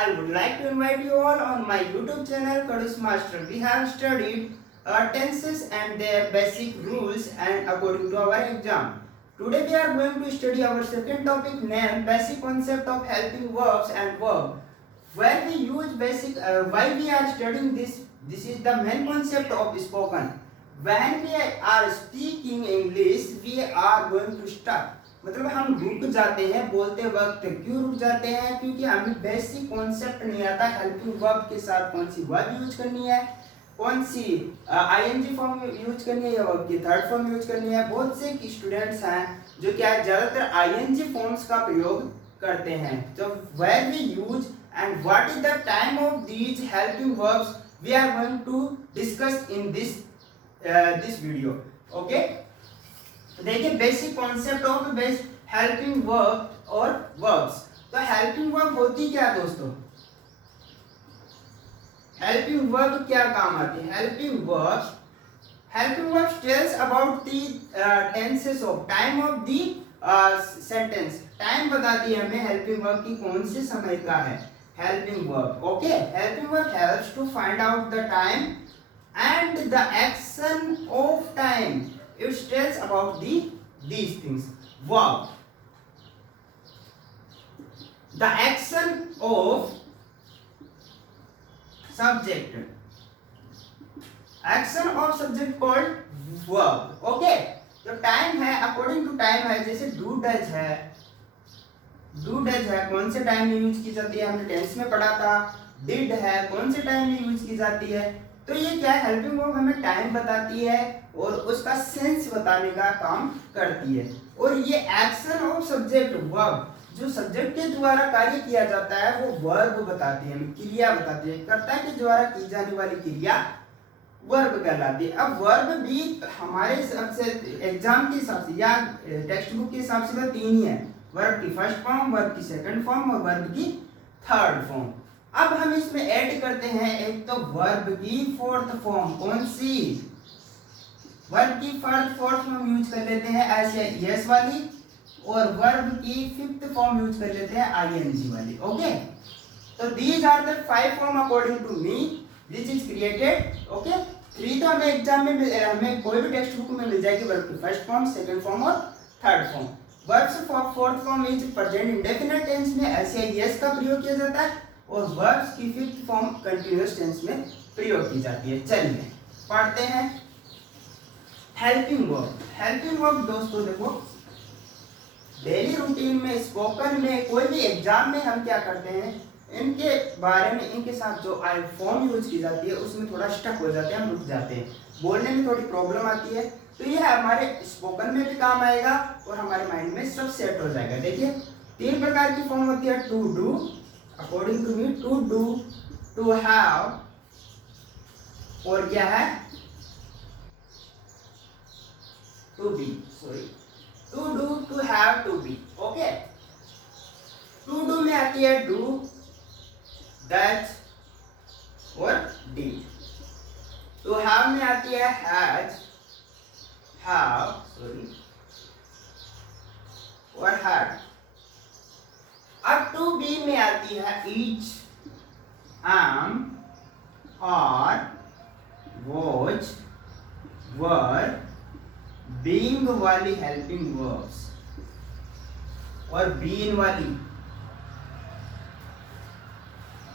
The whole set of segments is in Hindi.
I would like to invite you all on my YouTube channel Kadus Master. We have studied tenses and their basic rules and according to our exam. Today we are going to study our second topic named basic concept of helping verbs and verb. Where we use basic, why we are studying this? This is the main concept of spoken. When we are speaking English, we are going to stop. मतलब हम रुक जाते हैं बोलते वक्त। क्यों रुक जाते हैं? क्योंकि हमें बेसिक कॉन्सेप्ट नहीं आता हेल्पिंग वर्ब के साथ कौन सी वर्ब यूज करनी है, कौन सी आईएनजी फॉर्म यूज करनी है या वर्ब की थर्ड फॉर्म यूज करनी है। बहुत से स्टूडेंट्स हैं जो क्या ज्यादातर आईएनजी फॉर्म्स का प्रयोग करते हैं। तो where we use and what is the time of these helping verbs we are going to discuss in this video. Okay, देखिए basic concept of best helping verb और वर्ब्स। तो हेल्पिंग वर्ब होती क्या दोस्तों? हेल्पिंग वर्ब क्या काम आती है? Helping verb tells about the tenses of time of the sentence. Time बताती है हमें हेल्पिंग वर्ब की कौन से समय का है helping verb. Okay, helping verb helps to find out the time and the action of time. It tells about these things. Verb. The action of subject. Action of subject called verb. Okay. जो टाइम है अकॉर्डिंग टू टाइम है, जैसे डू डज है, कौन से टाइम में यूज की जाती है? हमने टेंस में पढ़ा था। डिड है कौन से टाइम में यूज की जाती है? तो ये क्या है? हेल्पिंग वर्ब हमें टाइम बताती है और उसका सेंस बताने का काम करती है। और ये एक्शन ऑफ सब्जेक्ट वर्ब, जो सब्जेक्ट के द्वारा कार्य किया जाता है वो वर्ब बताती है, हमें क्रिया बताती है। कर्ता के द्वारा की जाने वाली क्रिया वर्ब कहलाती है। अब वर्ब भी हमारे हिसाब से एग्जाम के हिसाब से या टेक्स्ट बुक के हिसाब से तो तीन ही है, वर्ब की फर्स्ट फॉर्म, वर्ब की सेकंड फॉर्म और वर्ब की थर्ड फॉर्म। अब हम इसमें ऐड करते हैं एक तो वर्ब की फोर्थ फॉर्म। कौन सी? वर्ब की फोर्थ फॉर्म यूज कर लेते हैं ऐसे यस वाली, और वर्ब की फिफ्थ फॉर्म यूज कर लेते हैं आईएनजी वाली। ओके, तो these are the five form according to me which is created. Okay, three तो हमें एग्जाम में हमें कोई भी टेक्स्ट बुक में मिल जाएगी, वर्ब की फर्स्ट फॉर्म, सेकंड फॉर्म और third form. Verbs fourth form is present indefinite tense में ऐसे यस का प्रयोग किया जाता है, और वर्ब्स की फिफ्थ फॉर्म कंटीन्यूअस टेंस में प्रयोग की जाती है। चलिए पढ़ते हैं हेल्पिंग वर्ब दोस्तों देखो, डेली रूटीन में, स्पोकन में, कोई भी एग्जाम में हम क्या करते हैं, इनके बारे में, इनके साथ जो आई फॉर्म यूज की जाती है उसमें थोड़ा स्टक हो जाते हैं, हम रुक जाते हैं, बोलने में थोड़ी प्रॉब्लम आती है। तो ये हमारे स्पोकन में भी काम आएगा और हमारे माइंड में सब सेट हो जाएगा। देखिए तीन प्रकार की फॉर्म होती है। To do, according to me, to do, to have, और क्या है? To be. Sorry, to do, to have, to be. Okay, to do में आती है डू, दैट और डिड। टू हैव में आती है हैज, हैव, सॉरी, और हैड। अब टू बी में आती है each, am, are, watch, were, being वाली हेल्पिंग वर्ब्स और बीन वाली।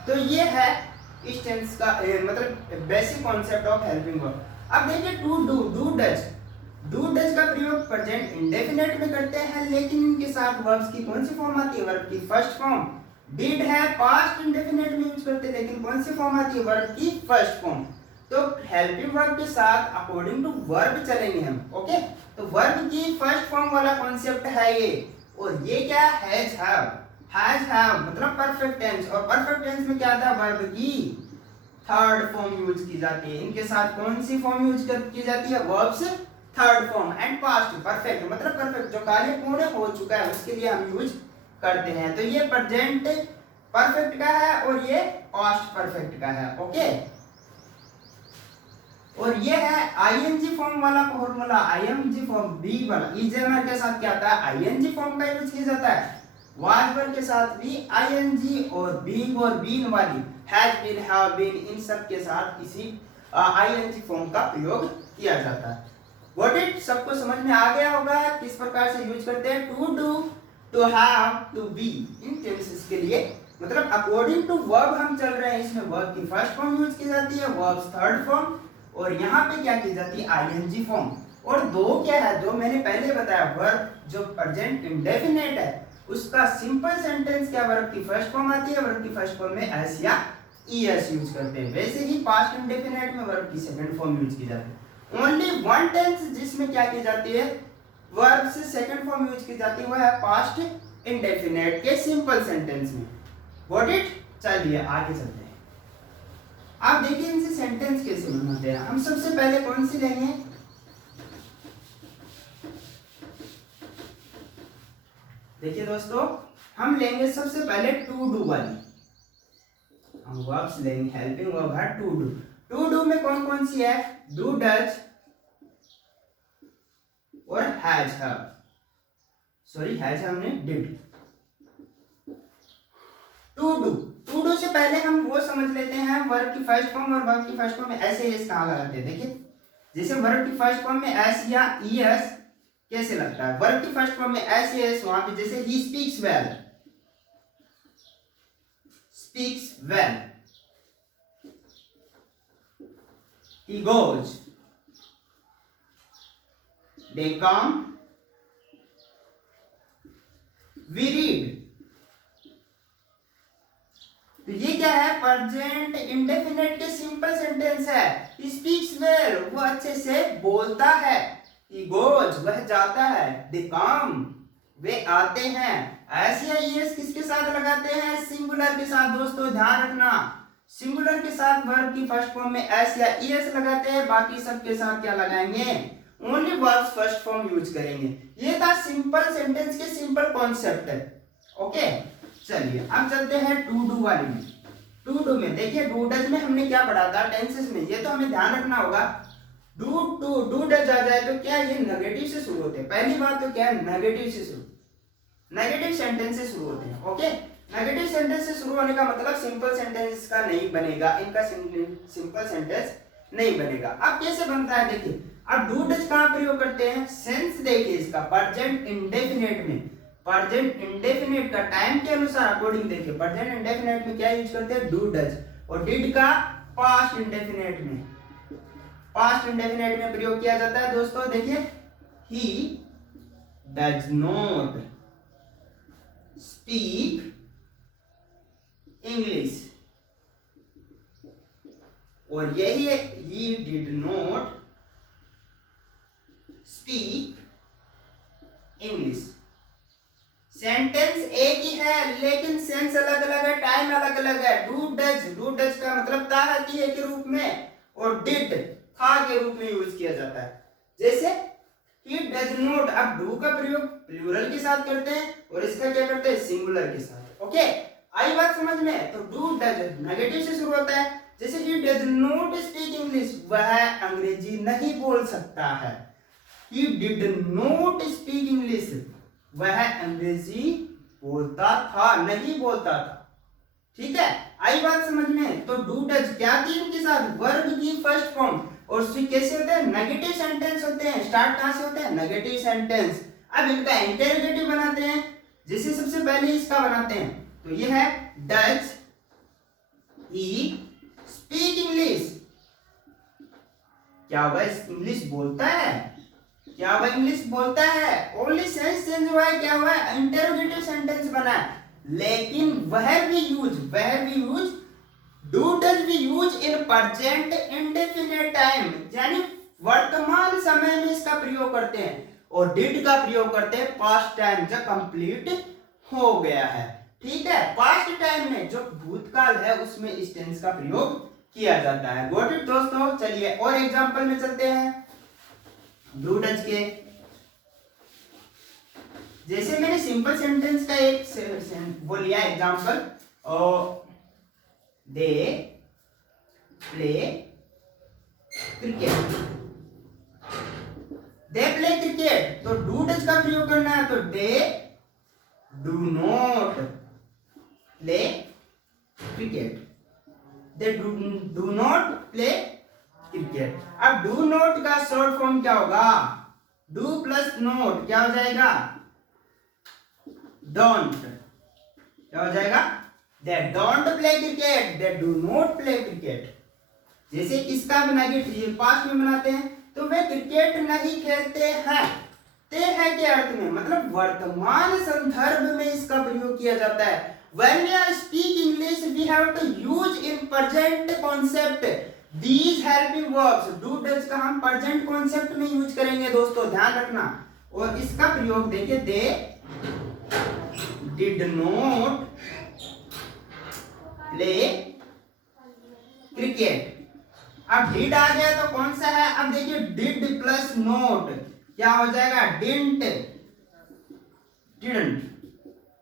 तो ये है इस टेंस का मतलब basic concept of helping verb. अब देखिए टू डू, डू डज का प्रयोग प्रेजेंट इंडेफिनिट में करते हैं, लेकिन इनके साथ वर्ब्स की कौन सी फॉर्म आती है? वर्ब की फर्स्ट फॉर्म। डिड है पास्ट इंडेफिनिट में यूज करते हैं, लेकिन कौन सी फॉर्म आती है? वर्ब की फर्स्ट फॉर्म। तो हेल्पिंग वर्ब के साथ अकॉर्डिंग टू वर्ब चलेंगे हम। ओके, तो वर्ब की फर्स्ट फॉर्म वाला कॉन्सेप्ट है ये, और ये क्या है? हैज हैव मतलब परफेक्ट टेंस, और परफेक्ट टेंस में क्या आता है? वर्ब की थर्ड फॉर्म यूज की जाती है। इनके साथ कौन सी फॉर्म यूज की जाती है? Verbs third form. And past perfect मतलब परफेक्ट जो कार्य पूर्ण हो चुका है उसके लिए हम यूज करते हैं। तो ये प्रेजेंट परफेक्ट का है और ये पास्ट परफेक्ट का है। ओके, और ये है आईएनजी फॉर्म वाला फॉर्मूला। आईएनजी फॉर्म बी वाला इजेमर के साथ क्या आता है? आईएनजी फॉर्म का यूज किया जाता है। वाज वर्ब के साथ भी आईएनजी और बीन वाली हैज बीन, हैव बीन, इन सब के साथ इसी आईएनजी फॉर्म का प्रयोग किया जाता है। व्हाट इट सबको समझ में आ गया होगा किस प्रकार से यूज करते हैं to do, to have, to be in tenses के लिए। मतलब अकॉर्डिंग टू वर्ब हम चल रहे हैं, इसमें वर्ब की फर्स्ट फॉर्म यूज की जाती है, वर्ब थर्ड फॉर्म, और यहाँ पे क्या की जाती है आईएनजी फॉर्म। और दो क्या है, जो मैंने पहले बताया वर्ब जो प्रेजेंट इंडेफिनेट है उसका सिंपल सेंटेंस क्या वर्ब की फर्स्ट फॉर्म आती है, वर्ब की फर्स्ट फॉर्म में एस या ईएस यूज करते हैं। वैसे ही पास्ट इंडेफिनेट में वर्ब की सेकंड फॉर्म यूज की जाती है। ओनली वन टेंस जिसमें क्या की जाती है वर्ब से सेकंड फॉर्म यूज की जाती है वो है पास्ट इंडेफिनेट के सिंपल सेंटेंस में। व्हाट इट, चलिए आगे चलते हैं। आप देखिए इनसे सेंटेंस कैसे बनाते हैं। हम सबसे पहले कौन सी लेंगे, देखिए दोस्तों हम लेंगे सबसे पहले टू डू वाली। हम वर्ब्स लेंगे, हेल्पिंग वर्ब है टू डू। टू डू में कौन कौन सी है, डू, डज और हैज है, सॉरी हैज हमने did. To do, to do से पहले हम वो समझ लेते हैं वर्ब की फर्स्ट फॉर्म, और वर्ब की फर्स्ट फॉर्म में ऐसे एस कहाँ लगाते हैं। देखिए जैसे वर्ब की फर्स्ट फॉर्म में एस या ईएस कैसे लगता है, वर्ब की फर्स्ट फॉर्म में एस या एस, वहां पे जैसे he speaks well, speaks well, he goes, they come, we read। तो ये क्या है, प्रेजेंट इंडेफिनेट के सिंपल सेंटेंस है। he speaks well, वो अच्छे से बोलता है, he goes, वह जाता है, they come, वे आते हैं। ऐसे या yes किसके साथ लगाते हैं, सिंगुलर के साथ। दोस्तों ध्यान रखना, सिंगुलर के साथ वर्ब की फर्स्ट फॉर्म में एस या ईएस लगाते हैं, बाकी सब के साथ क्या लगाएंगे, only verb first form use करेंगे। ये था सिंपल सेंटेंस के सिंपल कॉन्सेप्ट है। ओके चलिए अब चलते हैं टू डू वाली में। टू डू में देखिए डू डज में हमने क्या पढ़ा था टेंसेस में, ये तो हमें ध्यान रखना होगा। डू डज आ जाए तो क्या ये नेगेटिव से शुरू होते हैं। पहली बात तो क्या है, नेगेटिव से शुरू, नेगेटिव सेंटेंस से शुरू होते हैं। ओके नेगेटिव सेंटेंस से शुरू होने का मतलब सिंपल सेंटेंस का नहीं बनेगा, इनका सिंपल सेंटेंस नहीं बनेगा। अब कैसे बनता है देखिए, अब डू डज कहां प्रयोग करते हैं, सेंस देखिए इसका प्रेजेंट इंडेफिनेट में। प्रेजेंट इंडेफिनेट का टाइम के अनुसार अकॉर्डिंग देखिए, प्रेजेंट इंडेफिनेट में क्या यूज करते हैं, डू डज, और डिड का पास्ट इंडेफिनेट में, पास्ट इंडेफिनेट में प्रयोग किया जाता है। दोस्तों देखिए he does not speak English, और यही है he did not speak English। Sentence एक ही है लेकिन सेंस अलग अलग है, टाइम अलग अलग है। डू डज का मतलब ता है के रूप में, और डिड था के रूप में यूज किया जाता है। जैसे he does not, अब डू का प्रयोग प्लूरल के साथ करते हैं और इसका क्या करते हैं, सिंगुलर के साथ। ओके आई बात समझ में। तो डू डज नेगेटिव से शुरू होता है, जैसे he does not speak English, वह अंग्रेजी नहीं बोल सकता है। he did not speak English, वह अंग्रेजी बोलता था, नहीं बोलता था। ठीक है आई बात समझ में। तो डू डज क्या थी इनके साथ, वर्ब की फर्स्ट फॉर्म, और कैसे होते हैं, नेगेटिव सेंटेंस होते हैं। स्टार्ट कहां से होते हैं, नेगेटिव सेंटेंस। अब इनका इंटरोगेटिव बनाते हैं, जैसे सबसे पहले इसका बनाते हैं, तो ये है डज ही स्पीक इंग्लिश, क्या वह इंग्लिश बोलता है, क्या वह इंग्लिश बोलता है। ओनली सेंस चेंज हुआ है, क्या हुआ है, इंटरोगेटिव सेंटेंस बना है। लेकिन where we use do does we use in present indefinite time, यानी वर्तमान समय में इसका प्रयोग करते हैं, और did का प्रयोग करते हैं पास्ट टाइम जब कंप्लीट हो गया है। ठीक है पास्ट टाइम में जो भूतकाल है उसमें इस टेंस का प्रयोग किया जाता है। गॉट इट दोस्तों। चलिए और एग्जांपल में चलते हैं डू डज के। जैसे मैंने सिंपल सेंटेंस का एक वो लिया example, they play cricket, they play cricket, तो डू डज का प्रयोग करना है, तो they do not they do not play cricket. अब डू नॉट का शॉर्ट फॉर्म क्या होगा? डू प्लस नॉट क्या हो जाएगा? डोंट। क्या हो जाएगा? They don't play cricket, they do not play cricket. जैसे इसका भी नेगेटिव पास्ट में बनाते हैं तो वे क्रिकेट नहीं खेलते हैं। ते है के अर्थ में मतलब वर्तमान संदर्भ में इसका प्रयोग किया जाता है। When we are speak English, we have to use in present concept these helping verbs. Do does का हम present concept में यूज करेंगे दोस्तों, ध्यान रखना। और इसका प्रयोग देखिए, they did not play cricket। अब डिड आ गया तो कौन सा है? अब देखिए डिड प्लस नोट क्या हो जाएगा? डिडंट। डिडंट,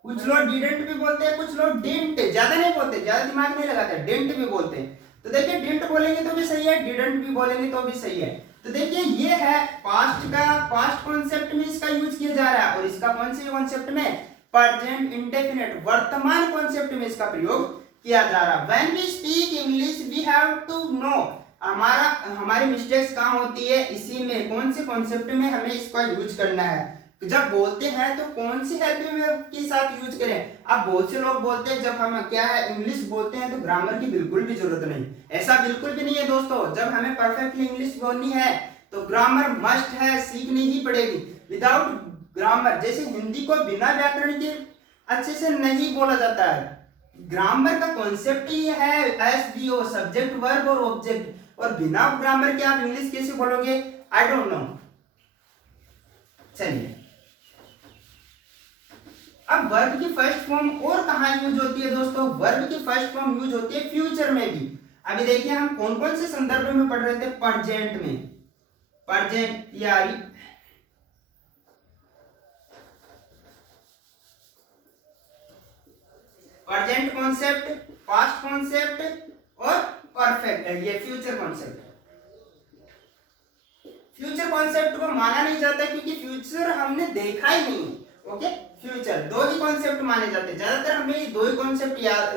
कुछ लोग डिडंट भी बोलते हैं, कुछ लोग डिडंट, ज्यादा नहीं बोलते, ज्यादा दिमाग नहीं लगाते, डिडंट भी बोलते हैं। तो देखिए डिडंट बोलेंगे तो भी सही है, डिडंट भी बोलेंगे तो भी सही है। तो देखिए ये है पास्ट का, पास्ट कॉन्सेप्ट में इसका यूज किया जा रहा है, और इसका कौन से कॉन्सेप्ट में? प्रेजेंट इंडेफिनिट वर्तमान कॉन्सेप्ट में इसका प्रयोग किया जा रहा है। When we speak English, we have to know हमारी मिस्टेक्स कहाँ होती है? इसी में, कौन से कॉन्सेप्ट में हमें इसका यूज करना है। जब बोलते हैं तो कौन सी हेल्पिंग वर्ब के साथ यूज करें? अब बहुत से लोग बोलते हैं जब हम क्या है इंग्लिश बोलते हैं तो ग्रामर की बिल्कुल भी जरूरत नहीं। ऐसा बिल्कुल भी नहीं है दोस्तों। जब हमें परफेक्टली इंग्लिश बोलनी है तो ग्रामर मस्ट है, सीखनी ही पड़ेगी। विदाउट ग्रामर, जैसे हिंदी को बिना व्याकरण के अच्छे से नहीं बोला जाता है। ग्रामर का कॉन्सेप्ट ही है SVO, सब्जेक्ट वर्ब और ऑब्जेक्ट, और बिना ग्रामर के आप इंग्लिश कैसे बोलोगे? I don't know. चलिए, अब वर्ब की फर्स्ट फॉर्म और कहां यूज होती है दोस्तों? वर्ब की फर्स्ट फॉर्म यूज होती है फ्यूचर में भी। अभी देखिए हम कौन कौन से संदर्भ में पढ़ रहे थे? प्रेजेंट में, प्रेजेंट यारी, प्रेजेंट कॉन्सेप्ट, पास्ट कॉन्सेप्ट और परफेक्ट है ये फ्यूचर कॉन्सेप्ट। फ्यूचर कॉन्सेप्ट को माना नहीं जाता क्योंकि फ्यूचर हमने देखा ही नहीं। ओके, फ्यूचर दो ही कॉन्सेप्ट माने जाते हैं, ज्यादातर हमें दो ही कॉन्सेप्ट याद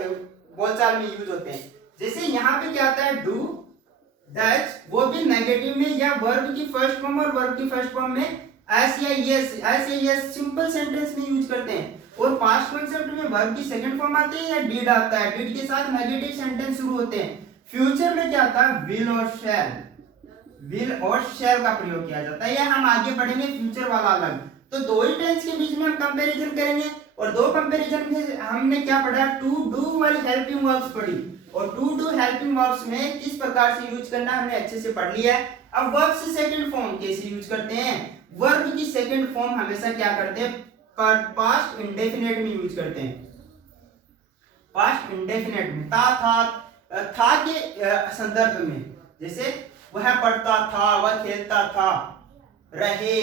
बोलचाल में यूज होते हैं। जैसे यहाँ पे क्या आता है? डू, डज, वो भी नेगेटिव में या वर्ब की फर्स्ट फॉर्म और वर्ब की फर्स्ट फॉर्म में एस या यस सिंपल सेंटेंस में यूज करते हैं। और पास्ट कॉन्सेप्ट में वर्ब की सेकंड फॉर्म आती है या डिड आता है, डिड के साथ नेगेटिव सेंटेंस शुरू होते हैं। फ्यूचर में क्या आता है? विल और शैल, विल और शैल का प्रयोग किया जाता है। या हम आगे पढ़ेंगे फ्यूचर वाला अलग। तो दो ही टेंस के बीच में हम कंपैरिजन करेंगे, और दो कंपैरिजन में हमने क्या पढ़ा? टू डू वाली हेल्पिंग वर्ब्स पढ़ी, और टू डू हेल्पिंग वर्ब्स में किस प्रकार से यूज करना हमने अच्छे से पढ़ लिया है। अब वर्ब से सेकंड फॉर्म कैसे यूज करते हैं? वर्ब की सेकंड फॉर्म हमेशा क्या करते हैं? पास्ट इंडेफिनिट में यूज करते हैं। पास्ट इंडेफिनिट में था के संदर्भ में, जैसे वह पढ़ता था, वह खेलता था, रहे,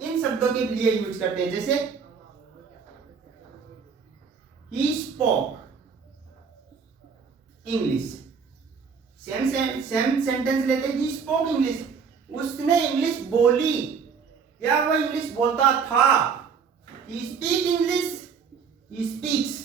इन शब्दों के लिए यूज करते हैं। जैसे he spoke English, same sentence लेते हैं, he spoke English, उसने इंग्लिश बोली या वह इंग्लिश बोलता था। he speak English, he speaks।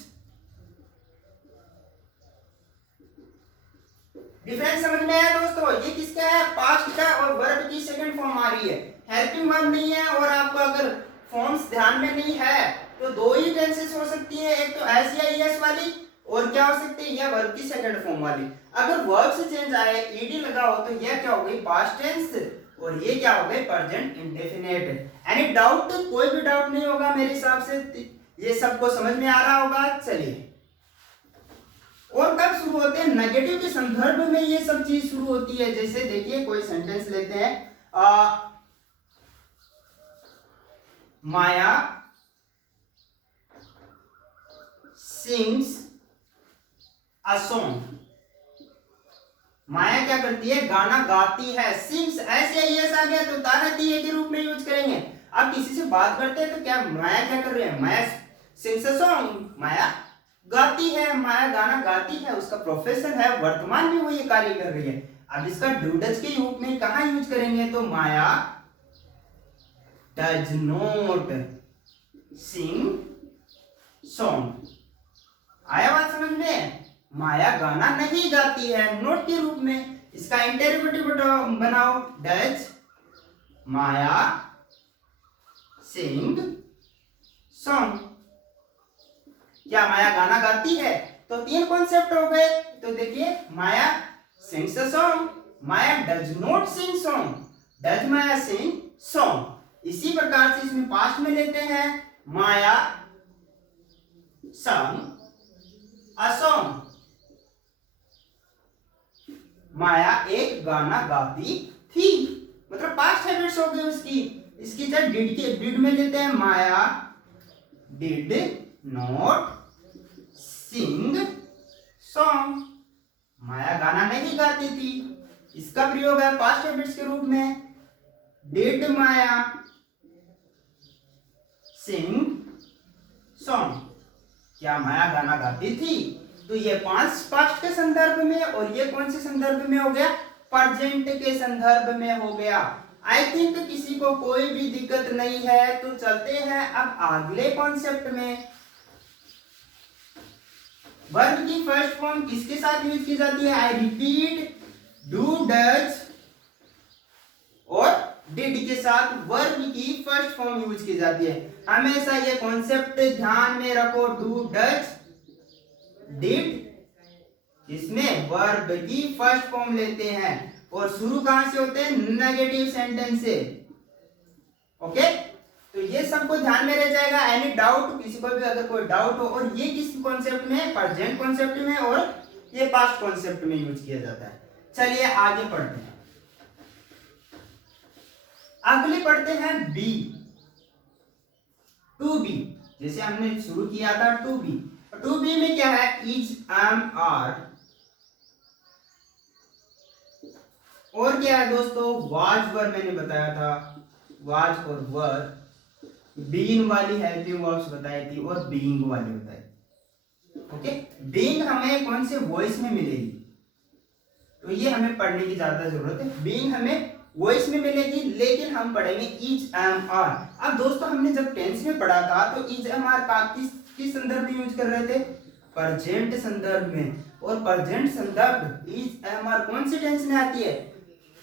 Difference समझ में आया दोस्तों? ये किसका है? पास्ट का, और वर्ब की सेकंड फॉर्म आ रही है, हेल्पिंग वर्ब नहीं है। और आपको अगर फॉर्म्स ध्यान में नहीं है तो दो ही टेंसेस हो सकती है, एक तो एस या ईएस वाली, और क्या हो सकती है? यह वर्ब की सेकंड फॉर्म वाली। अगर वर्ब से चेंज आए, ईडी लगा हो, तो यह क्या हो गई? पास्ट टेंस, और ये क्या हो गए? Present indefinite. Any doubt? कोई भी डाउट नहीं होगा मेरे हिसाब से, ये सबको समझ में आ रहा होगा। चलिए, और कब शुरू होते हैं? नेगेटिव के संदर्भ में ये सब चीज शुरू होती है। जैसे देखिए कोई सेंटेंस लेते हैं, माया सिंग्स अ सॉन्ग। माया क्या करती है? गाना गाती है। सिंग्स ऐसे यस आ गया तो ताकती है के रूप में यूज करेंगे। अब किसी से बात करते हैं तो क्या माया क्या कर रही है? माया सिंग्स अ सॉन्ग, माया गाती है, माया गाना गाती है, उसका प्रोफेशन है, वर्तमान में वो ये कार्य कर रही है। अब इसका डूडज के रूप में कहां यूज करेंगे? तो माया डज नॉट सिंग सॉन्ग। आया बात समझ में? माया गाना नहीं गाती है, नोट के रूप में। इसका इंटरोगेटिव बनाओ, डज माया सिंग सॉन्ग। क्या माया गाना गाती है? तो 3 कॉन्सेप्ट हो गए। तो देखिए, Maya sings a song, Maya does not sing song, does Maya sing song. इसी प्रकार से इसमें पास्ट में लेते हैं, माया संग अ सॉन्ग, माया एक गाना गाती थी, मतलब पास्ट हैबिट्स हो गई उसकी। इसकी जब डिड में लेते हैं, माया डिड नॉट सिंग सॉन्ग, माया गाना नहीं गाती थी। इसका प्रयोग है पास्ट हैबिट्स के रूप में, डिड माया सिंग सॉन्ग, क्या माया गाना गाती थी? तो ये 5 पास्ट के संदर्भ में, और ये कौन से संदर्भ में हो गया? प्रेजेंट के संदर्भ में हो गया। आई थिंक किसी को कोई भी दिक्कत नहीं है। तो चलते हैं अब अगले कॉन्सेप्ट में। वर्ब की फर्स्ट फॉर्म किसके साथ यूज की जाती है? आई रिपीट, डू डज और डिड के साथ वर्ब की फर्स्ट फॉर्म यूज की जाती है। हमेशा ये कॉन्सेप्ट ध्यान में रखो, डू डज डिड, इसमें वर्ब की फर्स्ट फॉर्म लेते हैं और शुरू कहां से होते हैं? नेगेटिव सेंटेंस से। ओके, तो ये सबको ध्यान में रह जाएगा। एनी डाउट, किसी को भी अगर कोई डाउट हो, और ये किस कॉन्सेप्ट में? प्रेजेंट कॉन्सेप्ट में, और ये पास्ट कॉन्सेप्ट में यूज किया जाता है। चलिए आगे पढ़ते हैं। अगले पढ़ते हैं बी, टू बी। जैसे हमने शुरू किया था टू बी। टू बी में क्या है? इज, एम, आर, और क्या है दोस्तों? वाज वर मैंने बताया था, वाज और वर। बीइंग वाली हेल्पिंग वर्ब्स बताई थी और बीइंग वाली बताई। ओके, बीइंग हमें कौन से वॉइस में मिलेगी? तो ये हमें पढ़ने की ज्यादा जरूरत है। बीइंग हमें वॉइस में मिलेगी, लेकिन हम पढ़ेंगे इज, एम, आर। अब दोस्तों हमने जब टेंस में पढ़ा था तो इज, एम, आर का किस संदर्भ में यूज कर रहे थे? प्रेजेंट संदर्भ में। और प्रेजेंट संदर्भ इज, एम, आर कौन सी टेंस में आती है?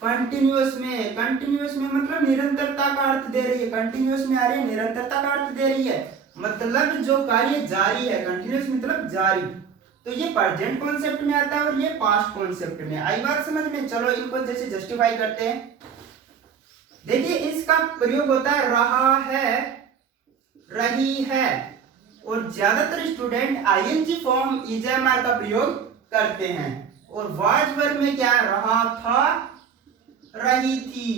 कंटिन्यूअस में। कंटिन्यूअस में मतलब निरंतरता का अर्थ दे रही है। कंटिन्यूअस में आ रही है, निरंतरता का अर्थ दे रही है, मतलब जो कार्य जारी है। कंटिन्यूअस मतलब जारी। तो ये प्रेजेंट कॉन्सेप्ट में आता है और ये पास्ट कॉन्सेप्ट में। आई बात समझ में? चलो इनको जैसे जस्टिफाई करते हैं। देखिए, इसका प्रयोग होता है रहा है, रही है, और ज्यादातर student ING form is, am, are का प्रयोग करते हैं। और वाज वर्ब में क्या? रहा था, रही थी।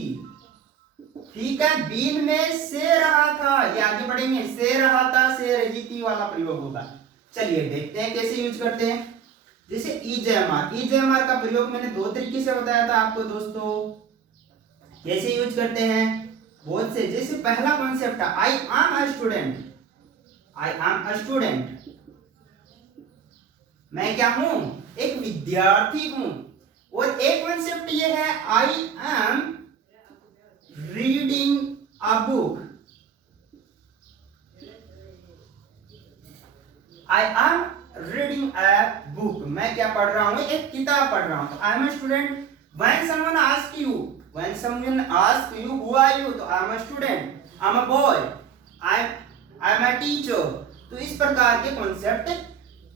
ठीक है, बीन में से रहा था, ये आगे बढ़ेंगे, से रहा था, से रही थी वाला प्रयोग होगा। चलिए देखते हैं कैसे यूज करते हैं। जैसे is, am, are. Is, am, are का प्रयोग मैंने 2 तरीके से बताया था आपको दोस्तों। कैसे यूज करते हैं? बहुत से। जैसे पहला कॉन्सेप्ट है I am a student. I am a student, मैं क्या हूं? एक विद्यार्थी हूं। और एक कॉन्सेप्ट ये है I am reading a book. I am reading a book, मैं क्या पढ़ रहा हूं? एक किताब पढ़ रहा हूं। तो I am a student. When someone ask you, when someone ask you who are you, तो I am a student, I am a boy, I am a teacher. तो इस प्रकार के कॉन्सेप्ट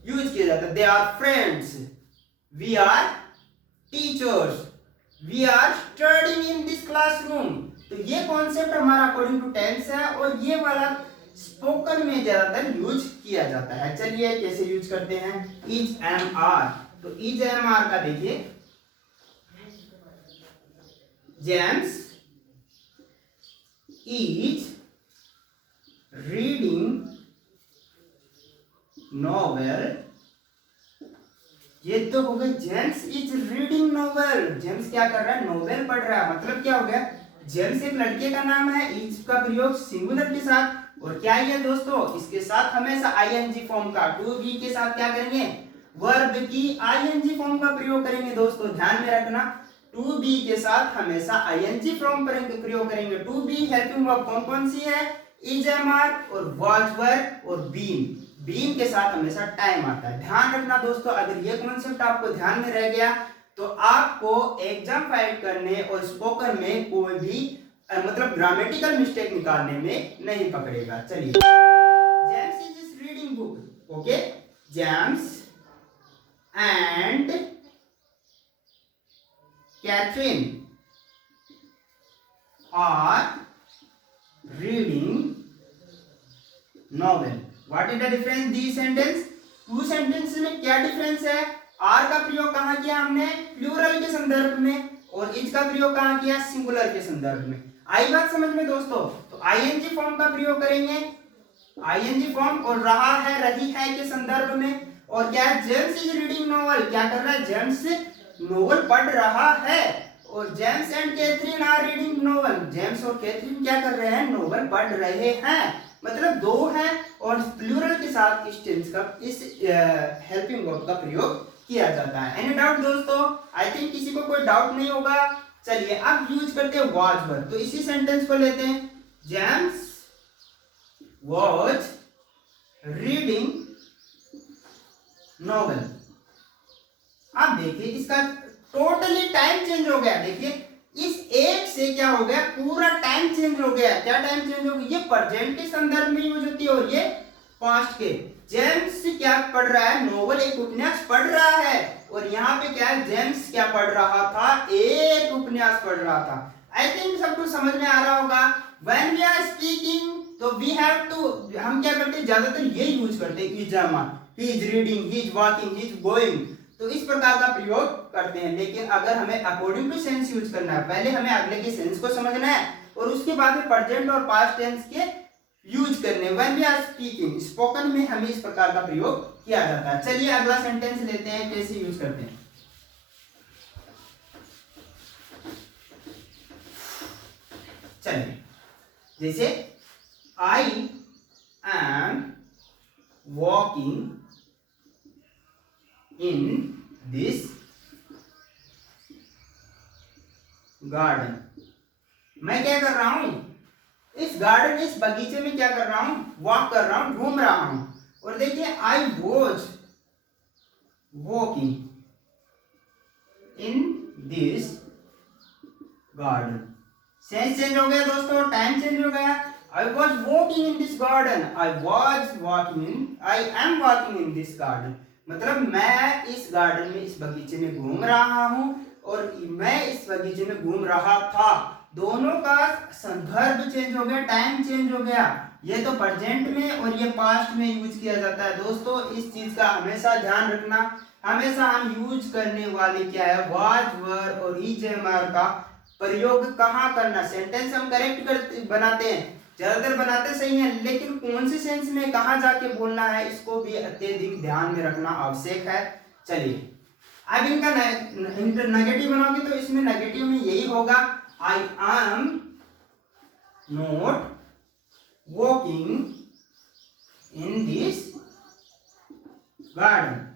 यूज किए जाते हैं। They are friends, we are teachers, we are studying in this classroom. तो ये कॉन्सेप्ट हमारा अकॉर्डिंग टू टेंस है, और ये वाला स्पोकन में ज्यादातर यूज किया जाता है। चलिए कैसे यूज करते हैं? Is, am, are. तो इज, एम, आर का देखिए, जेम्स इज रीडिंग नॉवेल। ये तो हो गया James is reading novel. James क्या कर रहा है? नॉवेल पढ़ रहा है। मतलब क्या हो गया? जेम्स एक लड़के का नाम है, इज का प्रयोग सिंगुलर के साथ। और क्या है दोस्तों? इसके साथ हमेशा आईएनजी फॉर्म का, टू बी के साथ क्या करेंगे? वर्ब की आईएनजी फॉर्म का प्रयोग करेंगे। दोस्तों ध्यान में रखना, टू बी के साथ हमेशा आईएनजी फॉर्म प्रयोग करेंगे। टू बी हेल्पिंग वर्ब कौन कौन सी है? इज, एम, आर और वाज वर और बीन। बीन के साथ हमेशा टाइम आता है। ध्यान रखना दोस्तों, अगर ये कॉन्सेप्ट आपको ध्यान में रह गया तो आपको एग्जाम फाइट करने और स्पोकन में कोई भी मतलब ग्रामेटिकल मिस्टेक निकालने में नहीं पकड़ेगा। चलिए, James is reading book. Okay, James and Catherine are reading novel. What is the difference the sentence? Two sentence में क्या डिफरेंस है? आर का प्रयोग कहां किया हमने? प्लूरल के संदर्भ में, और इज का प्रयोग कहां किया? सिंगुलर के संदर्भ में। आई बात समझ में दोस्तों? तो आईएनजी फॉर्म का प्रयोग करेंगे, आईएनजी फॉर्म, और रहा है, रही है के संदर्भ में। और क्या है? जेम्स इज रीडिंग नॉवेल, क्या कर रहा है? जेम्स नोवेल पढ़ रहा है। और James and Catherine are reading novel, James और कैथरीन क्या कर रहे हैं? नोवेल पढ़ रहे हैं। मतलब दो है, और प्लूरल के साथ इस टेंस का, इस हेल्पिंग वर्ब का प्रयोग किया जाता है। एनी डाउट दोस्तों? आई थिंक किसी को कोई डाउट नहीं होगा। चलिए अब यूज करते हैं वाज वर्ब। तो इसी सेंटेंस को लेते हैं, जेम्स वाज रीडिंग नॉवेल। अब देखिए इसका टोटली टाइम चेंज हो गया। देखिए इस एक से क्या हो गया? पूरा टाइम चेंज हो गया। क्या टाइम चेंज हो गया? ये प्रेजेंट के संदर्भ में यूज होती है और ये पास्ट के। जेम्स क्या पढ़ रहा है? नोवेल, एक उपन्यास पढ़ रहा है। और यहाँ पे क्या है? जेम्स क्या पढ़ रहा था? एक उपन्यास पढ़ रहा था। आई थिंक सबको समझ में आ रहा होगा। व्हेन वी आर स्पीकिंग तो वी हैव टू, हम क्या करते हैं? ज्यादातर ये यूज करते हैं, is he is reading, he is walking, he is going, तो इस प्रकार का प्रयोग करते हैं। लेकिन अगर हमें अकॉर्डिंग टू सेंस यूज करना है, पहले हमें अगले के सेंस को समझना है और उसके बाद में प्रेजेंट और पास्ट टेंस के यूज करने। When we are speaking, spoken में हमें इस प्रकार का प्रयोग किया जाता है। चलिए अगला सेंटेंस लेते हैं, कैसे यूज करते हैं। चलिए, जैसे I am walking in this garden. मैं क्या कर रहा हूं? इस गार्डन, इस बगीचे में क्या कर रहा हूं? वॉक कर रहा हूं, घूम रहा हूं। और देखिए I was walking in this garden. Sense change हो गया दोस्तों, टाइम चेंज हो गया। I was walking in this garden. I was walking in, I am walking in this garden. मतलब मैं इस गार्डन में, इस बगीचे में घूम रहा हूं और मैं इस बगीचे में घूम रहा था। दोनों का संदर्भ चेंज हो गया, टाइम चेंज हो गया। ये तो प्रेजेंट में और ये पास्ट में यूज किया जाता है। दोस्तों इस चीज का हमेशा ध्यान रखना। हमेशा हम यूज करने वाले क्या है? वाज वर और इज का प्रयोग कहाँ करना? सेंटेंस हम करेक्ट बनाते हैं, ज्यादातर बनाते सही हैं, लेकिन कौन से सेंस में कहां जाके बोलना है, इसको भी अत्यधिक ध्यान में रखना आवश्यक है। चलिए अब इनका नेगेटिव बनाओगे तो इसमें नेगेटिव में यही होगा, आई am not walking in this garden.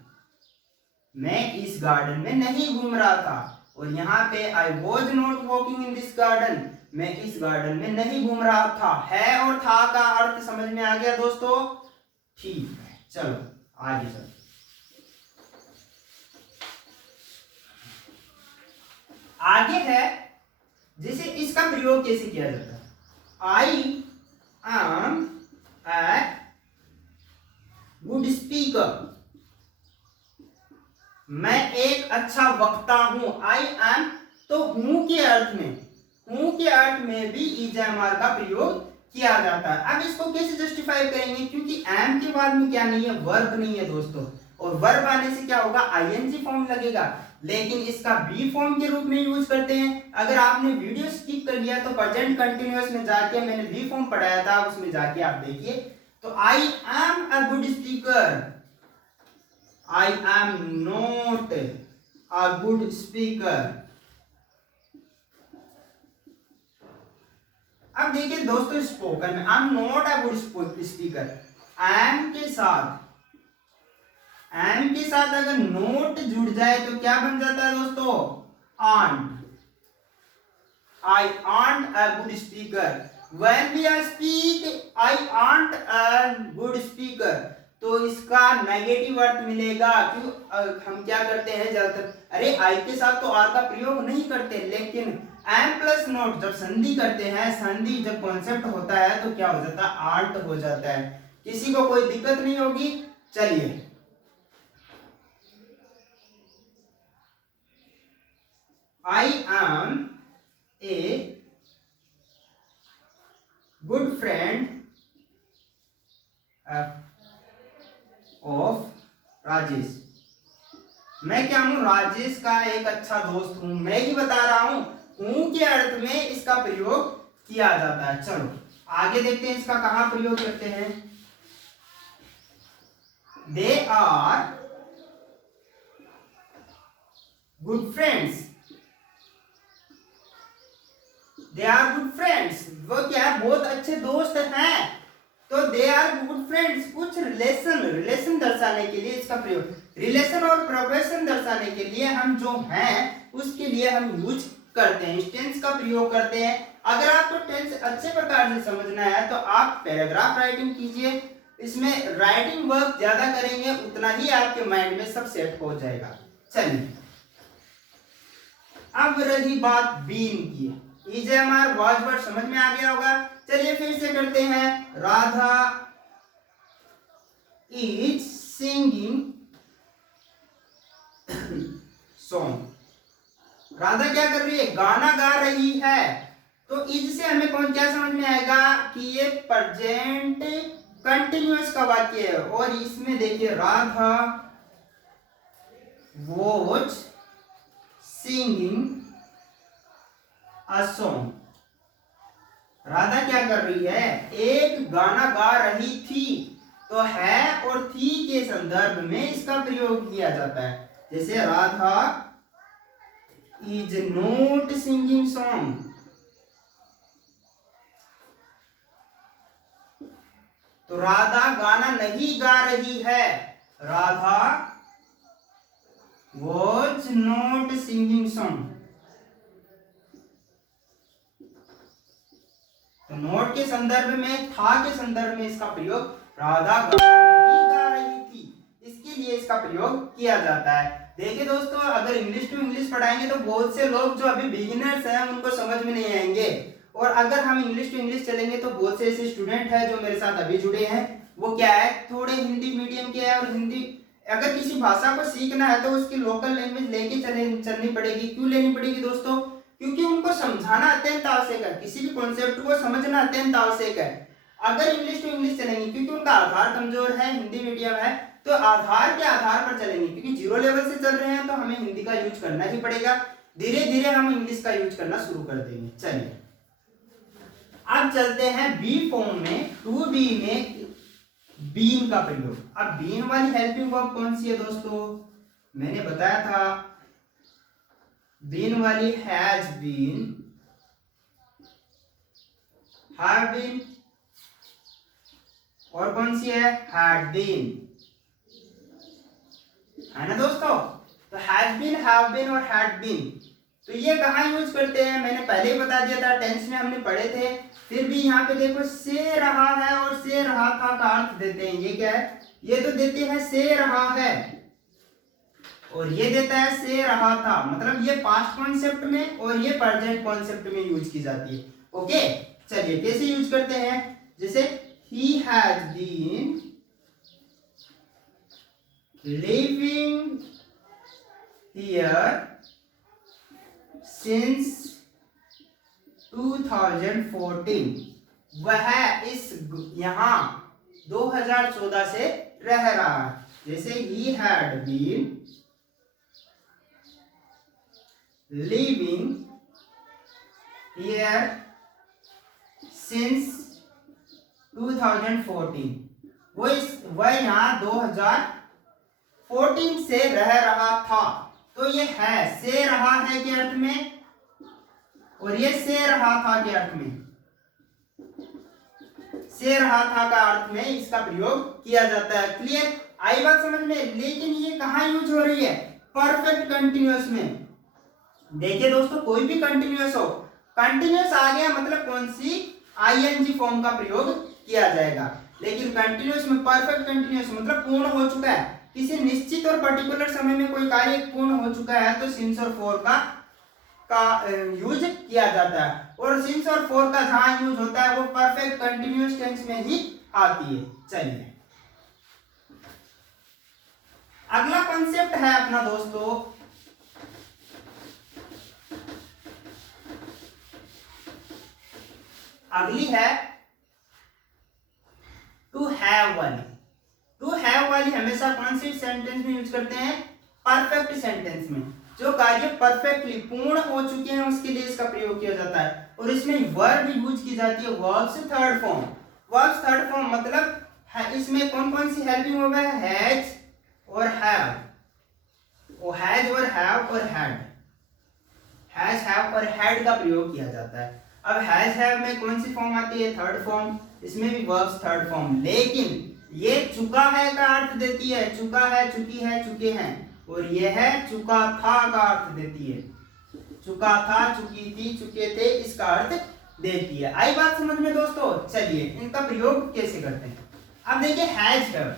मैं इस गार्डन में नहीं घूम रहा था। और यहाँ पे I was not walking in this garden, मैं इस गार्डन में नहीं घूम रहा था। है और था का अर्थ समझ में आ गया दोस्तों? ठीक है, चलो आगे चलो। आगे है, जैसे इसका प्रयोग कैसे किया जाता है? I am a good speaker, मैं एक अच्छा वक्ता हूं। आई एम तो हूं के अर्थ में, हूं के अर्थ में भी इजएमआर का प्रयोग किया जाता है। अब इसको कैसे जस्टिफाई करेंगे? क्योंकि एम के बाद में क्या नहीं है? वर्ब नहीं है दोस्तों, और वर्ब आने से क्या होगा? आईएनजी फॉर्म लगेगा। लेकिन इसका बी फॉर्म के रूप में यूज करते हैं। अगर आपने वीडियो स्किप कर लिया तो प्रेजेंट कंटिन्यूअस में जाके मैंने बी फॉर्म पढ़ाया था, उसमें जाके आप देखिए। तो I am a good speaker, I am not a good speaker. अब देखिए दोस्तों स्पोकन में I am not a good speaker, am के साथ अगर नोट जुड़ जाए तो क्या बन जाता है दोस्तों? Aren't. I aren't a good speaker. When we are speak, I aren't a good speaker. तो इसका नेगेटिव अर्थ मिलेगा। क्यों हम क्या करते हैं ज्यादातर, अरे आई के साथ तो आर का प्रयोग नहीं करते, लेकिन एम प्लस नॉट जब संधि करते हैं, संधि जब कॉन्सेप्ट होता है तो क्या हो जाता है, आर्ट हो जाता है। किसी को कोई दिक्कत नहीं होगी। चलिए, I am a good friend of Rajesh. मैं क्या हूं, राजेश का एक अच्छा दोस्त हूं। मैं ही बता रहा हूं, हूं के अर्थ में इसका प्रयोग किया जाता है। चलो आगे देखते हैं इसका कहां प्रयोग करते हैं। They are good friends, they are good friends, वो क्या है, बहुत अच्छे दोस्त हैं। तो दे आर गुड फ्रेंड्स कुछ रिलेशन दर्शाने के लिए इसका प्रयोग, रिलेशन और प्रोफेशन दर्शाने के लिए हम जो हैं उसके लिए हम यूज करते हैं, टेंस का प्रयोग करते हैं। अगर आपको टेंस अच्छे प्रकार से समझना है तो आप पैराग्राफ राइटिंग कीजिए, इसमें राइटिंग वर्क ज्यादा करेंगे उतना ही आपके माइंड में सब सेट हो जाएगा। चलिए, अब रही बात बीन की, इज एमआर वॉज वर्ड समझ में आ गया होगा। चलिए फिर से करते हैं। Radha is singing song, Radha क्या कर रही है, गाना गा रही है। तो इज से हमें कौन क्या समझ में आएगा कि ये प्रेजेंट कंटिन्यूअस का वाक्य है। और इसमें देखिए Radha was singing a song, Radha क्या कर रही है, एक गाना गा रही थी। तो है और थी के संदर्भ में इसका प्रयोग किया जाता है। जैसे Radha is not singing song, तो राधा गाना नहीं गा रही है। Radha was not singing song, तो नोट के संदर्भ में, था के संदर्भ में इसका प्रयोग राधा गाना नहीं गा रही थी, इसके लिए इसका प्रयोग किया जाता है। देखिए दोस्तों, अगर इंग्लिश टू इंग्लिश पढ़ाएंगे तो बहुत से लोग जो अभी बिगिनर्स हैं उनको समझ में नहीं आएंगे, और अगर हम इंग्लिश टू इंग्लिश चलेंगे तो बहुत से ऐसे स्टूडेंट हैं जो मेरे साथ अभी जुड़े हैं, वो क्या है, थोड़े हिंदी मीडियम के है। और हिंदी अगर किसी भाषा को सीखना है तो उसकी लोकल लैंग्वेज लेके चलनी पड़ेगी। क्यों लेनी पड़ेगी दोस्तों, क्योंकि उनको समझाना अत्यंत आवश्यक है, किसी भी कॉन्सेप्ट को समझना अत्यंत आवश्यक है। अगर इंग्लिश टू इंग्लिश चलेंगे, क्योंकि उनका आधार कमजोर है, हिंदी मीडियम है, तो आधार के आधार पर चलेंगे। क्योंकि जीरो लेवल से चल रहे हैं तो हमें हिंदी का यूज करना ही पड़ेगा, धीरे धीरे हम इंग्लिश का यूज करना शुरू कर देंगे। चलिए अब चलते हैं बी फॉर्म में, टू बी में बीन का प्रयोग। अब बीन वाली हेल्पिंग वर्ब कौन सी है दोस्तों, मैंने बताया था बीन वाली हैज बीन, हैव बीन, और कौन सी है, हैड बीन, है ना दोस्तों। तो हैज बीन, हैव बीन और हैड बीन, तो ये कहाँ यूज करते हैं, मैंने पहले ही बता दिया था, टेंस में हमने पढ़े थे। फिर भी यहाँ पे देखो से रहा है और से रहा था का अर्थ देते हैं। ये क्या है, ये तो देते हैं से रहा है और ये देता है से रहा था, मतलब ये पास्ट कॉन्सेप्ट में और ये प्रेजेंट कॉन्सेप्ट में यूज की जाती है। ओके, चलिए कैसे यूज करते हैं, जैसे he has been living here since 2014, वह इस यहाँ 2014 से रह रहा है। जैसे he had been living here since 2014, वह यहाँ 2014 से रह रहा था। तो ये है से रहा है के अर्थ में और ये से रहा था के अर्थ में, से रहा था का अर्थ में इसका प्रयोग किया जाता है। क्लियर, आई बात समझ में। लेकिन ये कहाँ यूज हो रही है, परफेक्ट कंटिन्यूअस में। देखिए दोस्तों, कोई भी कंटिन्यूअस हो, कंटिन्यूअस आ गया मतलब कौन सी आईएनजी फॉर्म का प्रयोग किया जाएगा। लेकिन कंटिन्यूअस में परफेक्ट कंटिन्यूअस मतलब पूर्ण हो चुका है, किसी निश्चित और पर्टिकुलर समय में कोई कार्य पूर्ण हो चुका है तो सिंस और फॉर का यूज किया जाता है। और सिंस और फॉर का जहां यूज होता है वो परफेक्ट कंटिन्यूअस टेंस में ही आती है। चलिए अगला कॉन्सेप्ट है अपना दोस्तों अगली है टू हैव वाली। टू हैव वाली हमेशा कौन सी सेंटेंस में यूज करते हैं? परफेक्ट सेंटेंस में। जो कार्य परफेक्टली पूर्ण हो चुके हैं उसके लिए इसका प्रयोग किया जाता है। और इसमें वर्ब यूज की जाती है verbs third form. Verbs third form मतलब इसमें कौन कौन सी हेल्पिंग वर्ब है? हैज और हैव, हैज और हैव और हैड, हैज हैव और हैड का प्रयोग किया जाता है। अब हैज हैव में कौन सी फॉर्म आती है? Third form. इसमें भी वर्ब्स थर्ड फॉर्म, लेकिन ये चुका है का अर्थ देती है, चुका है, चुकी है, चुके हैं। और ये है चुका था का अर्थ देती है, चुका था, चुकी थी, चुके थे, इसका अर्थ देती है। आई बात समझ में दोस्तों? चलिए इनका प्रयोग कैसे करते हैं। अब देखिए हैज हैव,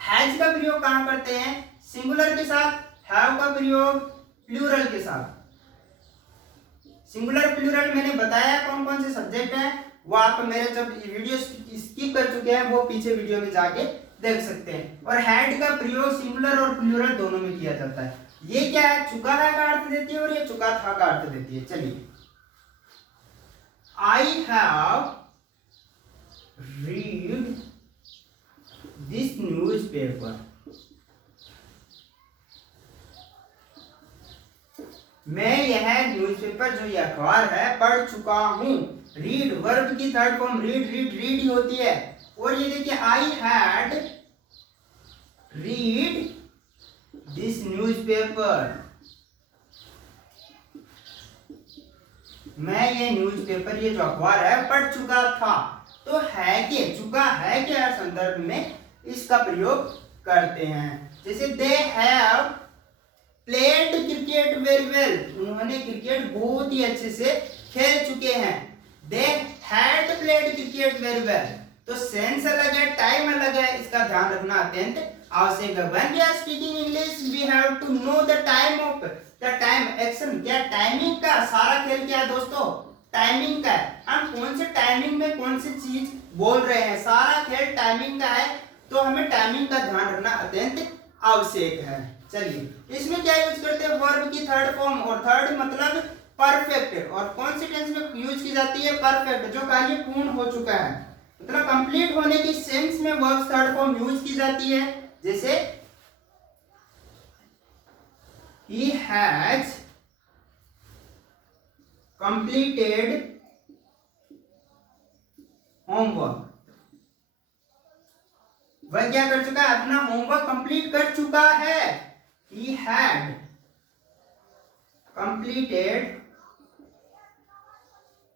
हैज का प्रयोग कहां करते हैं? सिंगुलर के साथ। हैव का प्रयोग प्लूरल के साथ। सिंगुलर प्लूरल मैंने बताया कौन कौन से सब्जेक्ट हैं, वो आप मेरे जब वीडियो स्किप कर चुके हैं वो पीछे वीडियो में जाके देख सकते हैं। और हैड का प्रयोग सिंगुलर और प्लूरल दोनों में किया जाता है। ये क्या है? चुका है का अर्थ देती है और ये चुका था का अर्थ देती है। चलिए I have read this newspaper, मैं यह न्यूज़पेपर जो यह अखबार है पढ़ चुका हूं। रीड वर्ब की third form read read read ही होती है। और ये देखिए I had read this newspaper, मैं ये न्यूज़पेपर ये जो अखबार है पढ़ चुका था। तो है के चुका है के संदर्भ में इसका प्रयोग करते हैं। जैसे they have played cricket very well, उन्होंने क्रिकेट बहुत ही अच्छे से खेल चुके हैं। They had played cricket very well, तो सेंस अलग है, टाइम अलग है, इसका ध्यान रखना अत्यंत आवश्यक है। When we are speaking English we have to know the time of the time action. क्या टाइमिंग का सारा खेल क्या है दोस्तों? टाइमिंग का है। हम कौन से टाइमिंग में कौन सी चीज बोल रहे हैं, सारा खेल टाइमिंग का है। तो हमें टाइमिंग का ध्यान रखना अत्यंत आवश्यक है। चलिए इसमें क्या यूज करते हैं? वर्ब की थर्ड फॉर्म, और थर्ड मतलब परफेक्ट। और कौन सी टेंस में यूज की जाती है? परफेक्ट, जो कार्य पूर्ण हो चुका है, मतलब कंप्लीट होने की सेंस में वर्ब थर्ड फॉर्म यूज की जाती है। जैसे he has completed homework, वह क्या कर चुका है? अपना होमवर्क कंप्लीट कर चुका है। he had completed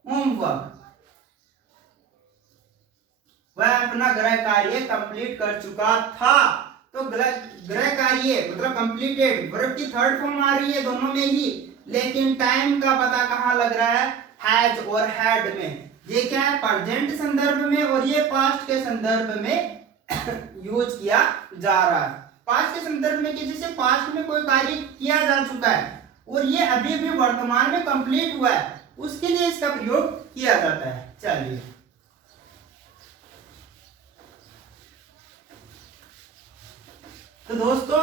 homework, वह अपना गृह कार्य कंप्लीट कर चुका था। तो गृह कार्य मतलब कंप्लीटेड वर्ब की थर्ड फॉर्म आ रही है दोनों में ही, लेकिन टाइम का पता कहां लग रहा है? हैज और हैड में। ये क्या है? प्रेजेंट संदर्भ में, और ये पास्ट के संदर्भ में यूज किया जा रहा है। पास्ट के संदर्भ में कि जैसे पास्ट में कोई कार्य किया जा चुका है और ये अभी भी वर्तमान में कंप्लीट हुआ है, उसके लिए इसका प्रयोग किया जाता है। चलिए तो दोस्तों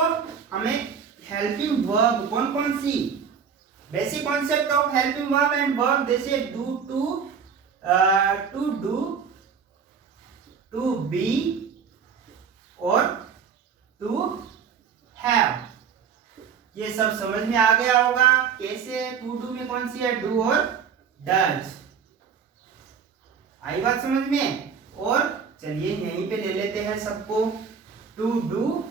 हमें हेल्पिंग वर्ब कौन कौन सी, basic concept of helping verb and verb जैसे do, to do, to be और टू हैव, ये सब समझ में आ गया होगा। कैसे? टू डू में कौन सी है? डू और डज। आई बात समझ में? और चलिए यहीं पे ले लेते हैं सबको। टू डू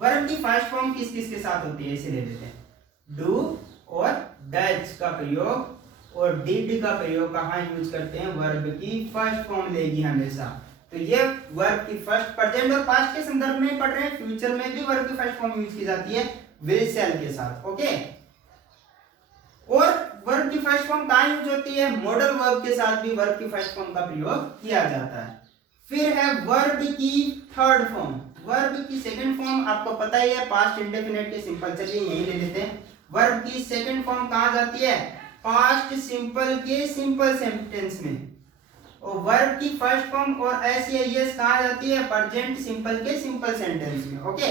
वर्ब की फर्स्ट फॉर्म किस किस के साथ होती है, इसे ले लेते हैं। डू और डज का प्रयोग और डिड का प्रयोग कहाँ यूज करते हैं? वर्ब की फर्स्ट फॉर्म लेगी हमेशा। तो ये वर्ब की फर्स्ट, प्रेजेंट और पास्ट के संदर्भ में पढ़ रहे हैं, फ्यूचर में भी वर्ब की फर्स्ट फॉर्म यूज की जाती है विल शेल के साथ। ओके, और वर्ब की फर्स्ट फॉर्म कहाँ यूज होती है? मॉडल वर्ब के साथ भी वर्ब की फर्स्ट फॉर्म का प्रयोग किया जाता है। फिर है वर्ब की थर्ड फॉर्म। वर्ब की सेकंड फॉर्म आपको पता ही है, पास्ट इंडेफिनिट के सिंपल। चलिए यही ले लेते हैं। वर्ब की सेकंड फॉर्म कहाँ जाती है? पास्ट सिंपल के सिंपल सेंटेंस में। और वर्ब की फर्स्ट फॉर्म और एस या एस कहाँ जाती है? प्रेजेंट सिंपल के सिंपल सेंटेंस में। ओके,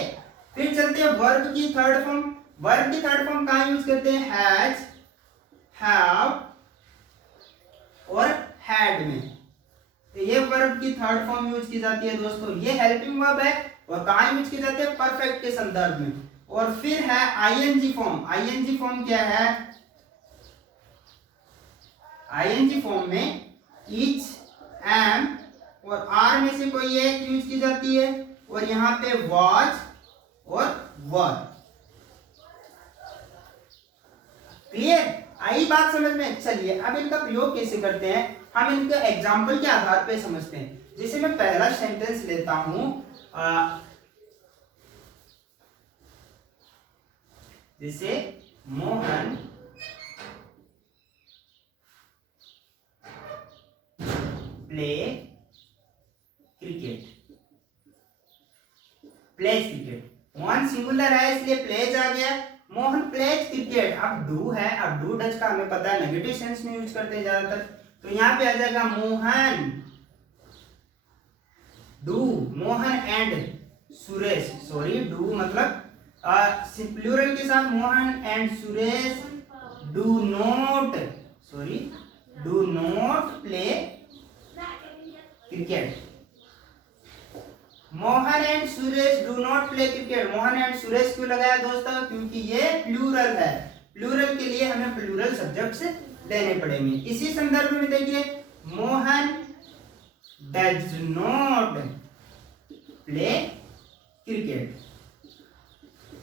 फिर चलते हैं वर्ब की थर्ड फॉर्म। वर्ब की थर्ड फॉर्म कहाँ यूज करते हैं? हैज, हैव और हैड में। तो ये वर्ब की थर्ड फॉर्म यूज की जाती है दोस्तों। ये हेल्पिंग वर्ब है और कहाँ यूज की जाती है? परफेक्ट के संदर्भ में। और फिर है आईएनजी फॉर्म। आईएनजी फॉर्म क्या है? आईएनजी फॉर्म में इच, एम और आर में से कोई एक यूज की जाती है और यहाँ पे वॉच और वर। क्लियर? आई बात समझ में? चलिए अब इनका प्रयोग कैसे करते हैं हम इनके एग्जाम्पल के आधार पे समझते हैं। जैसे मैं पहला सेंटेंस लेता हूं, जैसे Mohan play cricket. Pledge cricket, Mohan singular है इसलिए प्लेज आ गया। Mohan pledge cricket. अब डू है, अब डू डच का हमें पता है नेगेटिव सेंस में यूज करते हैं ज्यादातर, तो यहाँ पे आ जाएगा Mohan do. Mohan and Suresh, sorry do मतलब प्लूरल के साथ Mohan and Suresh do not, sorry do not play cricket. Mohan and Suresh do not play cricket. Mohan and Suresh क्यों लगाया दोस्तों? क्योंकि ये प्लूरल है। प्लूरल के लिए हमें प्लूरल सब्जेक्ट्स देने पड़ेंगे। इसी संदर्भ में देखिए, Mohan does not play cricket.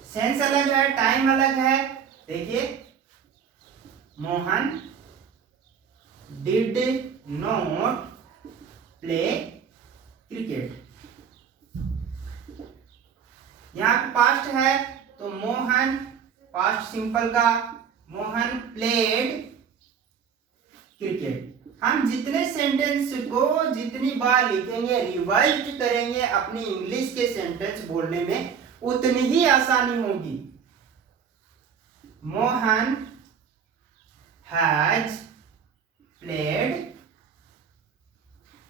Sense अलग है, टाइम अलग है। देखिए, Mohan did not play cricket. यहाँ पे पास्ट है तो मोहन, पास्ट सिंपल का, मोहन प्लेड क्रिकेट। हम जितने सेंटेंस को जितनी बार लिखेंगे, रिवाइज करेंगे अपनी इंग्लिश के सेंटेंस बोलने में, उतनी ही आसानी होगी। Mohan has played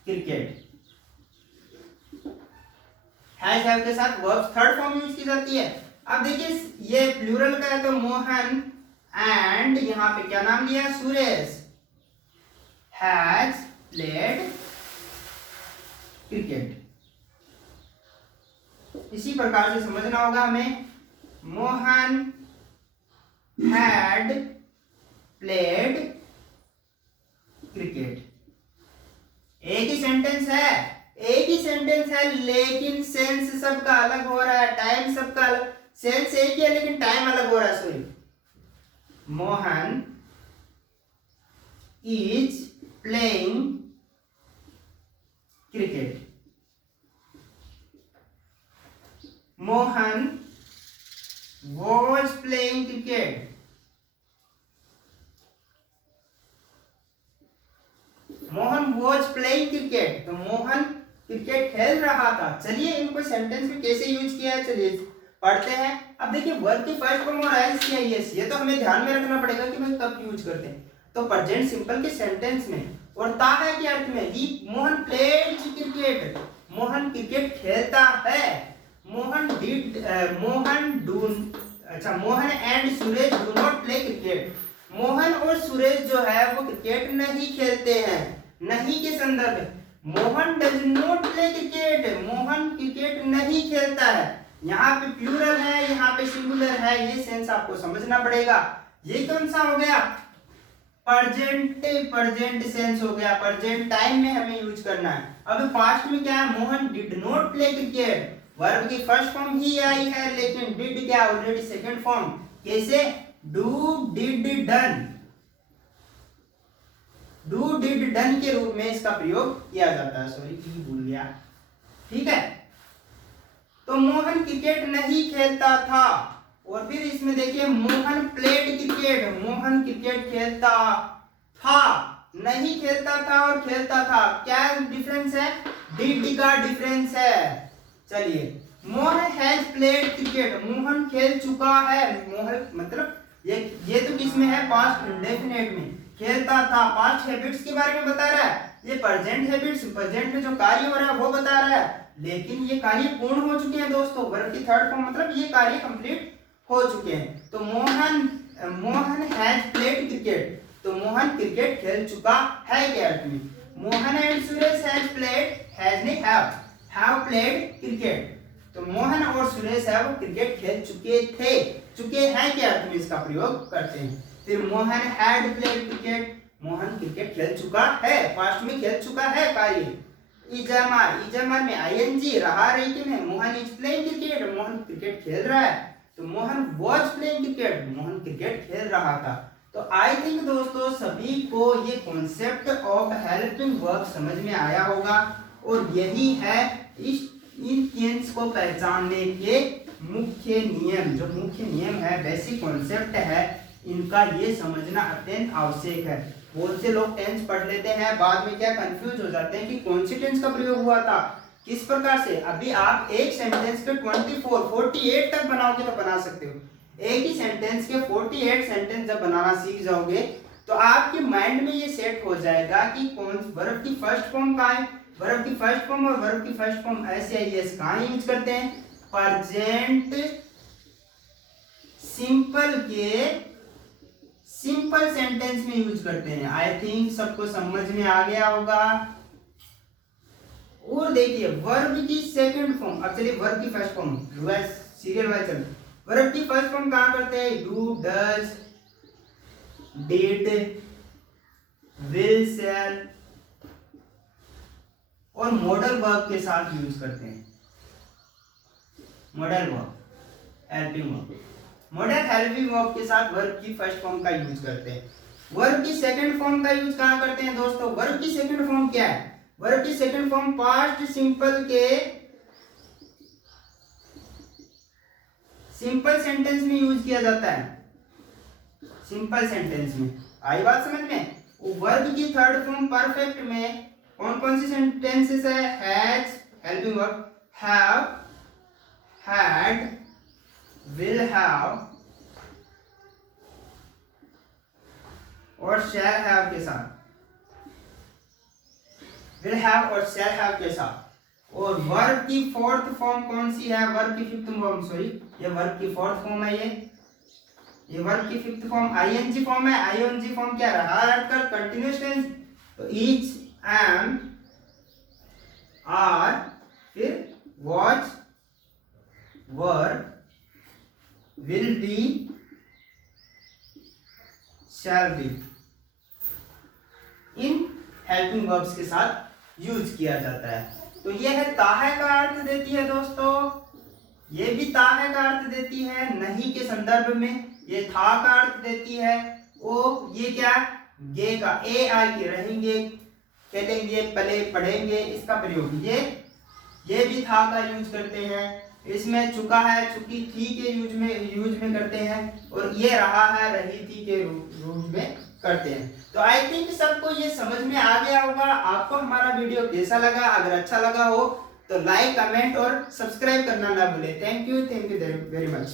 cricket. Have के साथ वर्ब थर्ड फॉर्म यूज की जाती है। अब देखिए ये प्लूरल का है तो मोहन एंड यहाँ पे क्या नाम लिया? Suresh has played cricket. इसी प्रकार से समझना होगा हमें। Mohan had played cricket. एक ही सेंटेंस है, एक ही सेंटेंस है, लेकिन सेंस सबका अलग हो रहा है, टाइम सबका अलग। सेंस एक ही है लेकिन टाइम अलग हो रहा है। Sorry, Mohan is playing cricket. Mohan was playing cricket. Mohan was playing cricket, तो मोहन क्रिकेट खेल रहा था। चलिए इनको सेंटेंस में कैसे यूज किया है चलिए पढ़ते हैं। अब देखिए वर्ब की फर्स्ट फॉर्म और एस या एस, ये तो हमें ध्यान में रखना पड़ेगा कि भाई कब यूज करते हैं। तो प्रेजेंट सिंपल के सेंटेंस में और ता है के अर्थ में। He Mohan played cricket, Mohan cricket खेलता है। Mohan and Suresh do not play cricket. Mohan और सुरेश जो है वो क्रिकेट नहीं खेलते हैं। नहीं के संदर्भ में, Mohan does not play cricket, Mohan cricket नहीं खेलता है। यहाँ पे प्लूरल है, यहाँ पे सिंगुलर है, ये सेंस आपको समझना पड़ेगा। ये कौन सा हो गया? प्रेजेंट सेंस हो गया। प्रेजेंट टाइम में हमें यूज करना है। अब पास्ट में क्या है? Mohan did not play cricket. Verb की फर्स्ट फॉर्म ही आई है लेकिन डिड क्या ऑलरेडी सेकंड फॉर्म। कैसे? Do did done, do did done के रूप में इसका प्रयोग किया जाता है। सॉरी भूल गया। ठीक है, तो मोहन क्रिकेट नहीं खेलता था। और फिर इसमें देखिए Mohan played cricket, Mohan cricket खेलता था, नहीं खेलता था और खेलता था, क्या डिफरेंस है? डिड का डिफरेंस है। चलिए, Mohan has played cricket, Mohan खेल चुका है, मोहन मतलब ये तो किसमें है? पास्ट इंडेफिनिट में। खेलता था पास्ट हैबिट्स के बारे में बता रहा है, ये प्रेजेंट हैबिट्स, प्रेजेंट में जो कार्य हो रहा है वो बता रहा है, लेकिन ये कार्य पूर्ण हो चुके हैं दोस्तों। वर्ब की थर्ड फॉर्म मतलब ये कार्य कंप्लीट हो चुके हैं। तो मोहन हैज प्लेड क्रिकेट, तो मोहन क्रिकेट खेल चुका है के अर्थ में। Mohan and Suresh has played, has नहीं हैव प्लेड क्रिकेट, तो मोहन और सुरेश है वो क्रिकेट खेल चुके थे, चुके हैं के अर्थ में इसका प्रयोग करते हैं। फिर Mohan had played cricket, Mohan cricket खेल चुका है, पास्ट में खेल चुका है कार्य। इजमर में आईएनजी रहा रही में, Mohan is playing cricket, Mohan cricket खेल रहा है, तो Mohan was playing cricket, Mohan cricket खेल रहा था। तो आई थिंक दोस्तों सभी को ये कॉन्सेप्ट ऑफ हेल्पिंग वर्ब समझ में आया होगा, और यही है इन टेंस को पहचानने के मुख्य नियम। जो मुख्य नियम है, बेसिक कॉन्सेप्ट है, इनका ये समझना अत्यंत आवश्यक है। बहुत से लोग टेंस पढ़ लेते हैं, बाद में क्या कंफ्यूज हो जाते हैं कि कौन सी टेंस का प्रयोग हुआ था, किस प्रकार से। अभी आप एक सेंटेंस पे 48 तक बनाओगे तो बना सकते हो। एक ही सेंटेंस के 48 सेंटेंस जब बनाना सीख जाओगे तो आपके माइंड में ये सेट हो जाएगा कि कौन वर्ब की फर्स्ट फॉर्म का है। वर्ब की फर्स्ट फॉर्म और वर्ब की फर्स्ट फॉर्म ऐसे एस कहाँ यूज करते हैं? प्रेजेंट सिंपल के सिंपल सेंटेंस में यूज करते हैं। आई थिंक सबको समझ में आ गया होगा। और देखिए वर्ब की सेकंड फॉर्म, अब चलिए वर्ब की फर्स्ट फॉर्म सीरियल वाइज चल। वर्ब की फर्स्ट फॉर्म कहाँ करते हैं? डू, डज, डिड, विल, शैल और मॉडल वर्ब के साथ यूज करते हैं। Modal verb, helping verb, model helping verb के साथ वर्ब की फर्स्ट फॉर्म का यूज करते हैं। वर्ब की सेकंड फॉर्म का यूज कहाँ करते हैं दोस्तों? वर्ब की सेकंड फॉर्म क्या है? वर्ब की सेकंड फॉर्म पास्ट सिंपल के सिंपल सेंटेंस में यूज किया जाता है। सिंपल सेंटेंस में आई बात समझ में? वर्ब की थर्ड फॉर्म परफेक्ट में कौन कौन सी सेंटेंसेस है? Has helping verb, have, had, will have और शैल हैव के साथ, विल हैव और शैल हैव के साथ। और वर्ब की फोर्थ फॉर्म कौन सी है? वर्ब की फिफ्थ फॉर्म, सॉरी ये वर्ब की फोर्थ फॉर्म है। ये वर्ब की फिफ्थ फॉर्म आईएनजी फॉर्म है। आईएनजी फॉर्म क्या रहा? आर्टिकल कंटीन्यूअस टेंस, तो ईच, एम, आर, फिर watch, were, will be, shall be, in helping verbs के साथ यूज किया जाता है। तो यह है ताहे का अर्थ देती है दोस्तों, ये भी ताहे का अर्थ देती है नहीं के संदर्भ में, ये था का अर्थ देती है। ओ ये क्या? गे का, ए आई के, रहेंगे, खेलेंगे, पले, पढ़ेंगे, इसका प्रयोग ये भी था का यूज करते हैं। इसमें चुका है, चुकी थी के यूज में करते हैं, और ये रहा है, रही थी के रूप में करते हैं। तो आई थिंक सबको ये समझ में आ गया होगा। आपको हमारा वीडियो कैसा लगा? अगर अच्छा लगा हो तो लाइक, कमेंट और सब्सक्राइब करना ना भूले। Thank you very much.